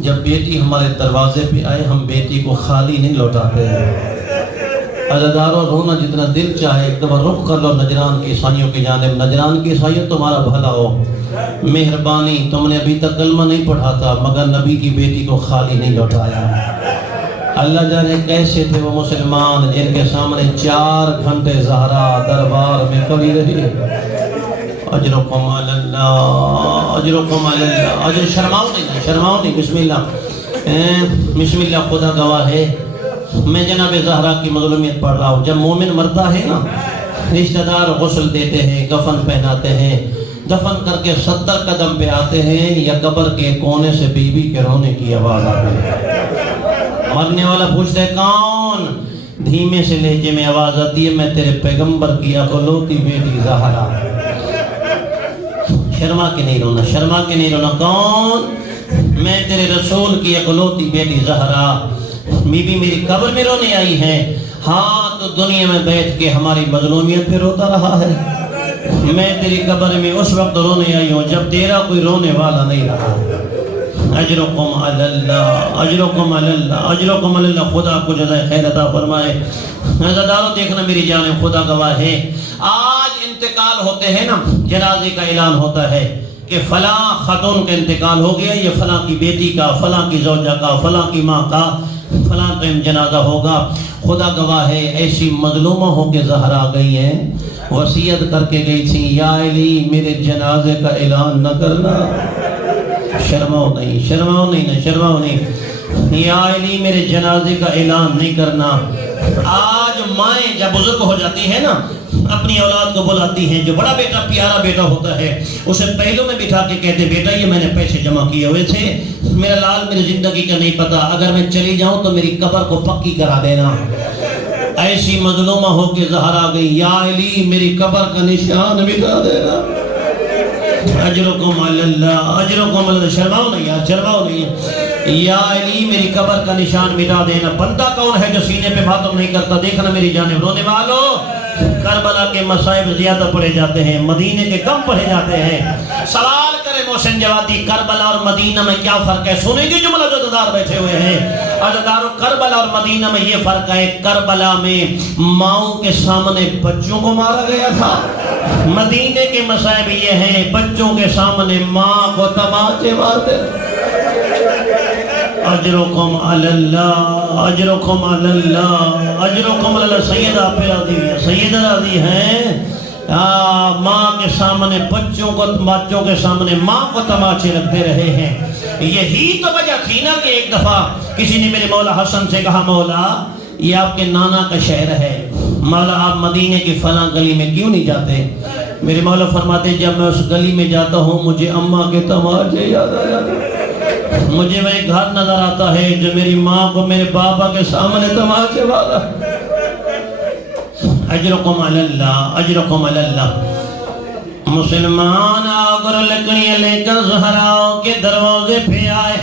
جب بیٹی ہمارے دروازے پہ آئے ہم بیٹی کو خالی نہیں لوٹاتے ہیں. عزادارو رونا جتنا دل چاہے، ایک دفعہ رخ کر لو نجران کے عیسائیوں کی جانب. نجران کے عیسائیوں تمہارا بھلا ہو، مہربانی. تم نے ابھی تک کلمہ نہیں پڑھا تھا مگر نبی کی بیٹی کو خالی نہیں لوٹایا. اللہ جانے کیسے تھے وہ مسلمان جن کے سامنے 4 گھنٹے زہرا دربار میں کھڑی رہی. اجرکم اللہ، اجرکم اللہ. اجر شرماؤ نہیں، شرماؤ نہیں. بسم اللہ، بسم اللہ. خدا گواہ ہے میں جناب زہرا کی مظلومیت پڑھ رہا ہوں. جب مومن مرتا ہے نا، رشتہ دار غسل دیتے ہیں، کفن پہناتے ہیں، دفن کر کے 70 قدم پہ آتے ہیں، یا قبر کے کونے سے بی بی کے رونے کی آواز آتی ہے. مرنے والا پوچھتا ہے کون؟ دھیمے سے لہجے میں آواز آتی ہے میں تیرے پیغمبر کی اکلوتی بیٹی زہرا. شرما کے نہیں رونا، شرما کے نہیں رونا. کون؟ میں تیرے رسول کی اکلوتی بیٹی زہرا. بی بی میری قبر میں رونے آئی ہے. ہاں تو دنیا میں بیٹھ کے ہماری مظلومیت پہ روتا رہا ہے. میں تیری قبر میں اس وقت رونے آئی ہوں جب تیرا کوئی رونے والا نہیں رہا. اجرکم اللہ، اجرکم اللہ، اجرکم اللہ. خدا کو جزائے خیر عطا فرمائے. عزادارو دیکھنا میری جانب، خدا گواہ ہے آج انتقال ہوتے ہیں نا، جنازے کا اعلان ہوتا ہے کہ فلاں خاتون کا انتقال ہو گیا، یہ فلاں کی بیٹی کا، فلاں کی زوجہ کا، فلاں کی ماں کا فلاں ٹائم جنازہ ہوگا. خدا گواہ ہے ایسی مظلومہ ہو کے زہرا گئی ہیں، وصیت کر کے گئی تھی یا علی میرے جنازے کا اعلان نہ کرنا. شرماؤ نہیں، شرماؤ نہیں، شرماؤ نہیں. یا علی میرے جنازے کا اعلان نہیں کرنا. آج مائیں جب بزرگ ہو جاتی ہیں نا، اپنی اولاد کو بلاتی ہیں. جو بڑا بیٹا پیارا بیٹا ہوتا ہے اسے پہلوں میں بٹھا کے کہتے بیٹا یہ میں نے پیسے جمع کیے ہوئے تھے، میرا لال میری زندگی کا نہیں پتا، اگر میں چلی جاؤں تو میری قبر کو پکی کرا دینا. ایسی مظلومہ ہو کے زہرا گئی، یا علی میری قبر کا نشان مٹا دینا. اجرکم اللہ، اجرکم اللہ. شرماؤ نہیں یار، شرماؤ نہیں. یا علی میری قبر کا نشان مٹا دینا. بندہ کون ہے جو سینے پہ ماتم نہیں کرتا؟ دیکھنا میری جانب. رونے والوں، کربلا کے مصائب زیادہ پڑھے جاتے ہیں، مدینے کے کم پڑھے جاتے ہیں. سوال کرے محسن جوادی کربلا اور مدینہ میں کیا فرق ہے سنیں گے جملہ جو عزادار بیٹھے ہوئے ہیں عزادارو کربلا اور مدینہ میں یہ فرق ہے کربلا میں ماؤں کے سامنے بچوں کو مارا گیا تھا مدینے کے مصائب یہ ہیں بچوں کے سامنے ماں کو تماچے مارتے اجرکم علی اللہ اجرکم علی اللہ اجرکم علی اللہ سیدہ پہ راضی ہے سیدہ راضی ہیں ماں کے سامنے بچوں کے سامنے ماں کو تماچے لگتے رہے ہیں یہی تو وجہ تھی نا کہ ایک دفعہ کسی نے میرے مولا حسن سے کہا مولا یہ آپ کے نانا کا شہر ہے مولا آپ مدینے کی فلاں گلی میں کیوں نہیں جاتے میرے مولا فرماتے جب میں اس گلی میں جاتا ہوں مجھے اماں کے تماچے یاد آ جاتے مجھے وہ ایک گھر نظر آتا ہے جو میری ماں کو میرے بابا کے سامنے تماچے والا اجرکم علی اللہ اجرکم علی اللہ مسلمان آگر لکڑیاں لے کر زہراؤ کے دروازے پہ آئے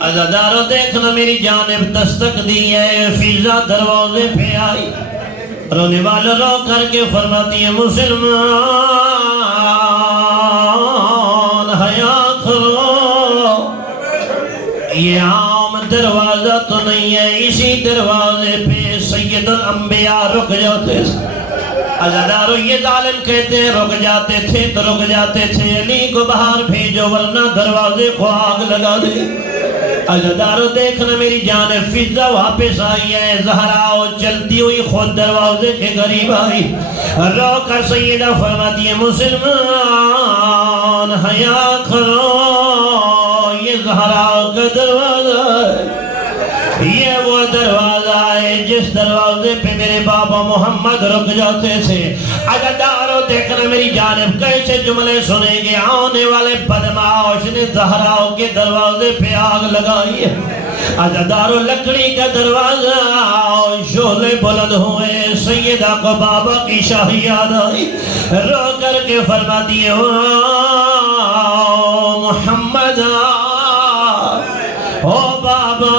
عزادارو دیکھنا میری جانب دستک دی ہے فضا دروازے پہ آئی رونے والا رو کر کے فرماتی ہے مسلمان حیا کرو یہ عام دروازہ تو نہیں ہے اسی دروازے پہ سید الانبیاء رک جاتے عزادارو یہ ظالم کہتے ہیں رک جاتے تھے تو رک جاتے تھے علی کو باہر بھیجو ورنہ دروازے کو آگ لگا دے عزادارو دیکھنا میری جانب فضا واپس آئی ہے زہراؤ چلتی ہوئی خود دروازے کے قریب آئی رو کر سیدہ فرماتی ہے مسلمان حیا کرو یہ زہراؤ کا دروازہ ہے یہ وہ دروازہ ہے جس دروازے پہ میرے بابا محمد رک جاتے تھے عزادارو دیکھنا میری جانب کیسے جملے سنیں گے آنے والے بدمعاش نے زہراؤ کے دروازے پہ آگ لگائی ہے عزادارو لکڑی کا دروازہ شعلے بلند ہوئے سیدہ کو بابا کی شاہی یاد آئی رو کر کے فرماتی ہے محمد او بابا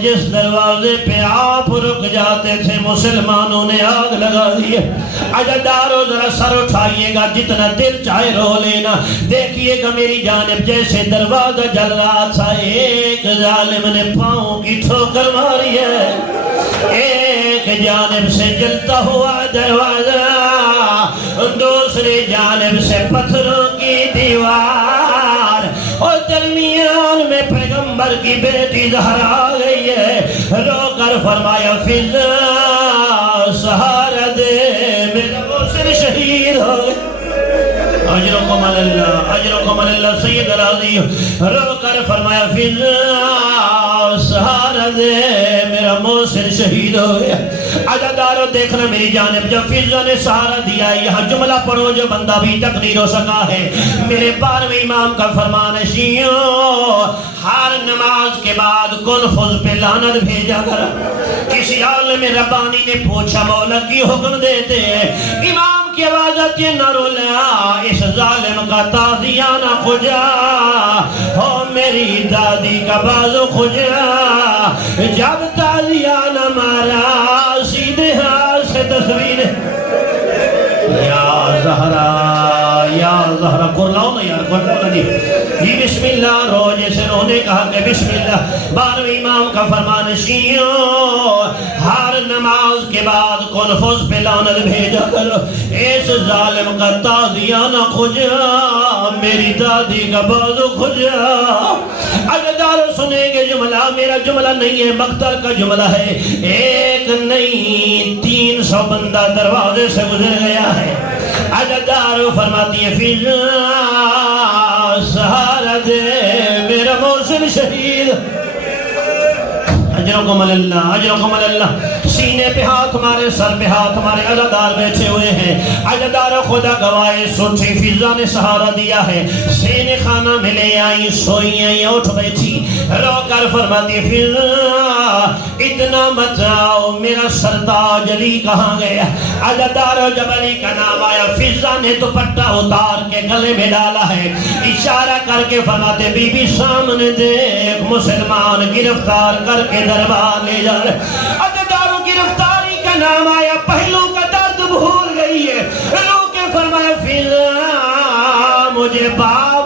جس دروازے پہ آپ رک جاتے تھے مسلمانوں نے آگ لگا دی عزادارو ذرا سر اٹھائیے گا جتنا دل چاہے رو لینا دیکھیے گا میری جانب جیسے دروازہ جل رہا تھا ایک ظالم نے پاؤں کی ٹھوکر ماری ہے ایک جانب سے جلتا ہوا دروازہ دوسری جانب سے پتھروں کی دیوار اور درمیان میں پیغمبر کی بیٹی زہرا آ گئی ہے رو کر فرمایا فضا سہارا دے میرا محسن شہید ہو گئے اجرکم علی اللہ اجرکم علی اللہ سید راضی رو کر فرمایا فضا سہارا دے میرا محسن شہید ہو گیا عزادارو دیکھنا میری جانب جب فضا نے سہارا دیا یہاں جملہ پڑھو جو بندہ بھی تک نہیں رو سکا ہے میرے 12ویں امام کا فرمان ہے شیعوں ہر نماز کے بعد کن فض پہ لعنت بھیجا کر کسی عالم ربانی نے پوچھا مولا کی حکم دیتے ہیں امام کی آواز آتی ہے نہ رولا اس ظالم کا تازیانہ خجا ہو میری دادی کا بازو خجا جب تازیانہ مارا سیدھے ہاتھ سے تصویر یا زہرا کر لاؤ نا یار کر لاؤ نا جی بسم اللہ رو جیسے انہوں نے کہا کہ بسم اللہ 12ویں امام کا فرمان شیعوں ہر نماز کے بعد کن فض پہ لعنت بھیجا کرو اس ظالم کا تازیانہ خجا میری دادی کا بازو خجا عزادارو سنیں گے جملہ میرا جملہ نہیں ہے مقتل کا جملہ ہے ایک نہیں 300 بندہ دروازے سے گزر گیا ہے عزادارو فرماتی ہے فضا سہارا دے میرا محسن شہید اجرکم علی اللہ اجرکم علی اللہ سینے پہ ہاتھ مارے سر پہ ہاتھ مارے عزادار بیٹھے ہوئے ہیں عزادار خدا گواہے سوچی فضا نے سہارا دیا ہے سینے خانہ میں لے آئی سوئی ہیں اٹھ بیٹھی رو کر فرماتی فضا اتنا مت آؤ میرا سرتاج علی کہاں گیا عزادار جب علی کا نام آیا فضا نے دوپٹہ اتار کے گلے میں ڈالا ہے اشارہ کر کے فرماتے بی بی سامنے دیکھ مسلمان گرفتار کر کے دربار لے جا رہے عزاداروں گرفتاری کا نام آیا پہلو کا درد بھول گئی ہے رو کے فرمایا فضا مجھے باپ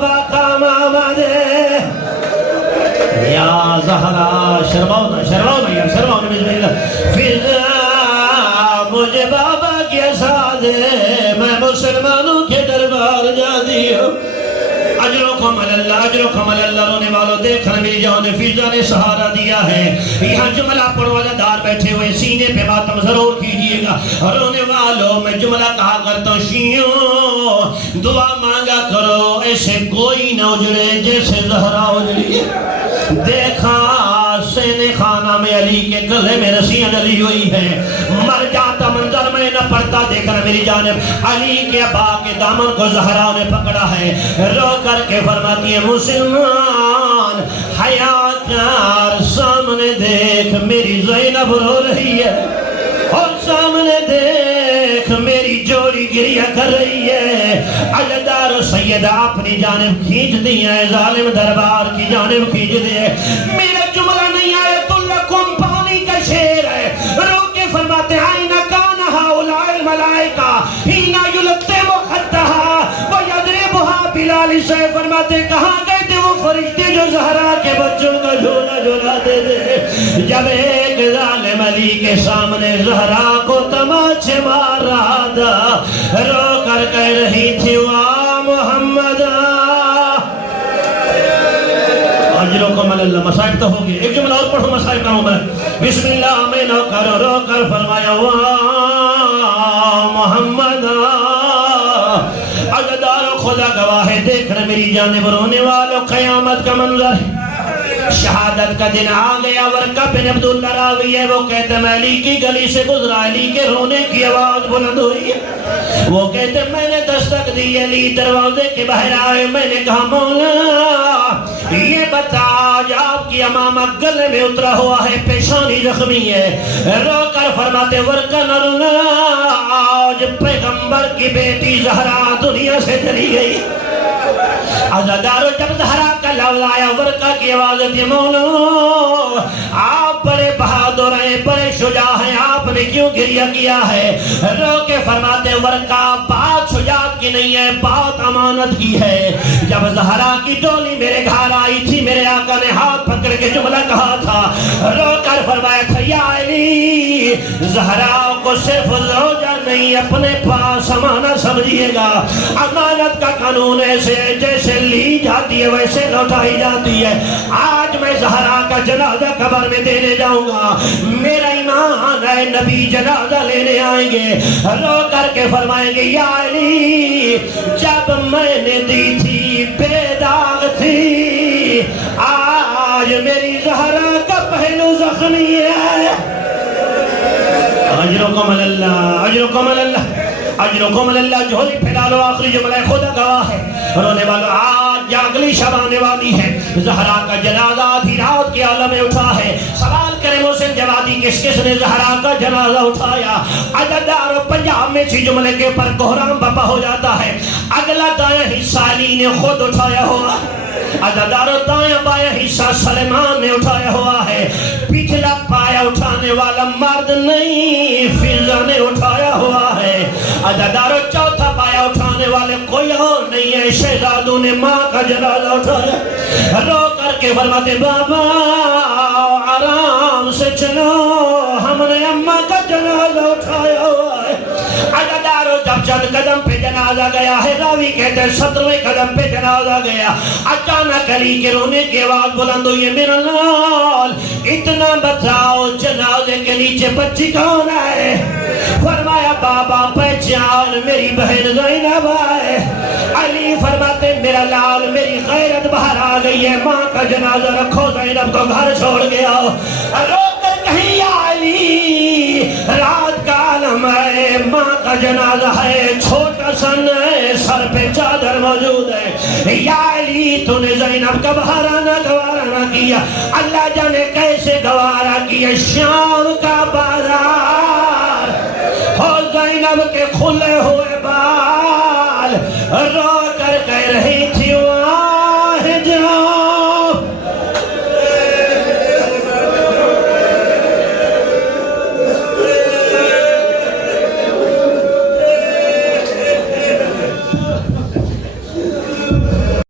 یا زہرا شرماؤ نہ یا شرماؤ نہ بسم اللہ فضا مجھے بابا کی ساتھ میں مسلمانوں کے دربار جا دیو اجرکم اللہ رونے والوں دیکھنا میری جان فضا نے سہارا دیا ہے یہاں جملہ پڑھوالا دار بیٹھے ہوئے سینے پہ ماتم ضرور کیجئے گا رونے والوں میں جملہ کہا کرتا ہوں شیعوں دعا مانگا کرو ایسے کوئی نہ اجڑے جیسے زہرا اجڑی دیکھا سین خانہ میں علی کے گلے میں رسیاں ڈلی ہوئی ہے مر جاتا منظر میں نہ پڑتا دیکھنا میری جانب علی کے ابا کے دامن کو زہرا نے پکڑا ہے رو کر کے فرماتی ہے مسلمان حیات کار سامنے دیکھ میری زینب رو رہی ہے اور سامنے دیکھ میری جوڑی گریہ کر رہی ہے عجدار و سیدہ اپنی جانب کھینچ دی ہے ظالم دربار کی جانب کھینچ دی ہے میرا جملہ نہیں آیت لکم پانی کا شیر ہے رو کے فرماتے آئینہ کانا ہاؤلاء الملائکہ ہینا یلتم خطہا ویدربہا بلال سے فرماتے کہاں گئے تھے وہ فرشتے جو زہرا کے بچوں کا جھولا دے دے جب ایک ظالم علی کے سامنے زہرا کو تماچے مار رہا تھا رو کر کہہ رہی تھی واہ محمد اجرکم اللہ مصائب تو ہوگی ایک جملہ اور پڑھو مصائب کا ہوں میں بسم اللہ میں نو کر رو کر فرمایا واہ محمد عجدار خدا گواہ ہے دیکھنا میری جانب رونے والوں قیامت کا منظر شہادت کا دن آ گیا ورقہ بن عبداللہ راوی ہے وہ کہتے میں علی کی گلی سے گزرا علی کے رونے کی آواز بلند ہوئی ہے وہ کہتے میں نے دستک دی علی دروازے کے باہر آئے میں نے کہا مولا یہ بتا آج آپ کی امامہ گلے میں اترا ہوا ہے پیشانی زخمی ہے رو کر فرماتے ورقہ نہ رونا آج پیغمبر کی بیٹی زہرا دنیا سے چلی گئی عزادارو جب زہرا کا لفظ آیا ورقہ کی آواز دی مولا آپ بڑے بہادر ہیں بڑے شجاع ہیں آپ نے کیوں گریہ کیا ہے رو کے فرماتے ورقہ بات شجاعت کی نہیں ہے بات امانت کی ہے جب زہرا کی ڈولی میرے گھر آئی تھی میرے آقا نے ہاتھ پکڑ کے جملہ کہا تھا رو کر فرمایا تھا یا علی زہرا کو صرف زوجہ نہیں اپنے پاس امانہ سمجھئے گا امانت کا قانون ایسے جیسے لی جاتی ہے ویسے لوٹائی جاتی ہے آج میں زہرا کا جنازہ قبر میں دینے جاؤں گا میرا ایمان ہے نبی جنازہ لینے آئیں گے رو کر کے فرمائیں گے یا علی جب میں نے دی تھی بے داغ تھی آج میری زہرا کا پہلو زخمی ہے اجرکم اللہ اجرکم اللہ اجرکم اللہ جھولی پھیلا لو آخری جملہ خدا گواہ ہے رونے والا آج اگلی شب آنے والی ہے زہرا کا جنازہ آدھی رات کے عالم میں اٹھا ہے سوال کرے محسن جوادی کس نے زہرا کا جنازہ اٹھایا عددار پنجاب میں سی جملے کے پر کوہرام بپا ہو جاتا ہے اگلا دائیں حصہ علی نے خود اٹھایا ہوا عددار دائیں بائیں حصہ سلیمان نے اٹھایا ہوا ہے پچھلا پایا اٹھانے والا مرد نہیں فضا نے اٹھایا ہوا ہے عددار چوتھا پایا اٹھانے والے کوئی اور نہیں ہے شہزادوں نے ماں کا جنازہ اٹھایا رو کر کے فرماتے بابا آرام سے چلو ہم نے اماں کا جنازہ اٹھایا ہوا ہے عددارو جب چند قدم پہ جنازہ گیا ہے راوی کہتے ہیں 17ویں قدم پہ جنازہ گیا اچانک علی کے رونے کی آواز بلند ہوئی ہے میرا لال اتنا بتاؤ جنازے کے نیچے بچی کون ہے فرمایا بابا پہچان میری بہن زینب ہے علی فرماتے میرا لال میری غیرت باہر آ گئی ہے ماں کا جنازہ رکھو زینب کو گھر چھوڑ گیا رو کر کہیں یا علی رات کا عالم ہے ماں کا جنازہ ہے چھوٹا سن ہے سر پہ چادر موجود ہے یا علی تو نے زینب کا باہر آنا گوارا نہ کیا اللہ جانے کیسے گوارا کیا شام کا بازار ہو زینب کے کھلے ہوئے بال رو کر کہہ رہی تھی